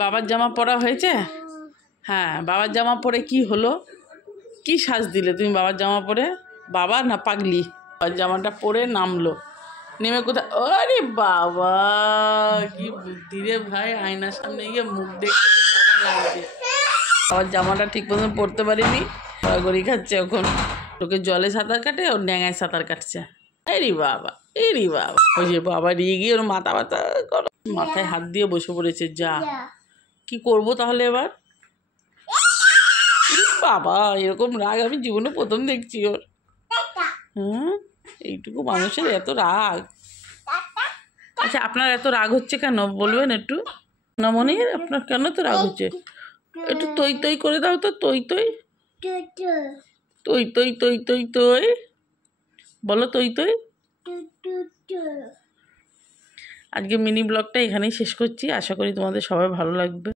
বাবার জামা পরা হয়েছে? হ্যাঁ, বাবার জামা পরে কি হলো? কি সাজ দিলে তুমি বাবার জামা পরে? বাবা না পাগলি? বাবার জামাটা পরে নামলো, নেমে কোথায়? আরে বাবা, কি বুদ্ধি রে ভাই! আয়নার সামনে গিয়ে মুখ দেখতে কেমন লাগছে। বাবার জামাটা ঠিক মতন পরতে পারিনি, গড়াগড়ি খাচ্ছে এখন। তোকে জলে সাঁতার কাটে, ওর ড্যাঙায় সাঁতার কাটছে। এরি বাবা, এরি বাবা! ওই যে বাবা নিয়ে গিয়ে ওর মাথা ব্যথা করো, মাথায় হাত দিয়ে বসে পড়েছে। যা, কি করবো তাহলে এবার? বাবা, এরকম রাগ আমি জীবনে প্রথম দেখছি ওর। হ্যাঁ, এইটুকু মানুষের এত রাগ। আচ্ছা, আপনার এত রাগ হচ্ছে কেন বলবেন একটু? না মনির, আপনার কেন তো রাগ হচ্ছে? একটু তৈ তৈ করে দাও তো, তৈ তৈ তৈ তৈ তৈ তৈ তৈ বলো, তৈ তৈ। আজকে মিনি ব্লগটা এখানেই শেষ করছি। আশা করি তোমাদের সবাই ভালো লাগবে।